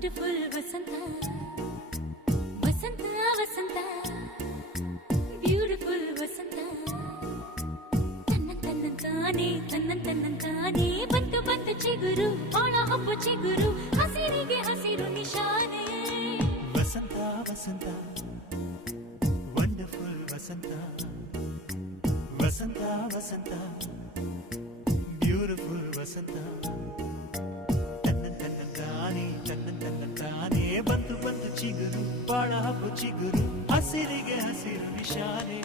wonderful ವಸಂತ ವಸಂತ ವಸಂತ beautiful ವಸಂತ ತನ್ನಂತಾನೆ ಬಂತು ಬಂತು ಚಿಗುರು ಒಳ ಹಬ್ಬ ಚಿಗುರು ಹಸಿರಿಗೆ ಹಸಿರು ನಿಶಾನೆ ವಸಂತ ವಸಂತ ವಂಡರ್ಫುಲ್ ವಸಂತ ವಸಂತ ವಸಂತ ಬ್ಯೂಟಿಫುಲ್ ವಸಂತ ತನ್ನಂತಾನೆ ಬಂತು ಬಂತು ಚಿಗುರು ಬಾಳ ಹಬ್ಬ ಚಿಗುರು ಹಸಿರಿಗೆ ಹಸಿರು ನಿಶಾನೆ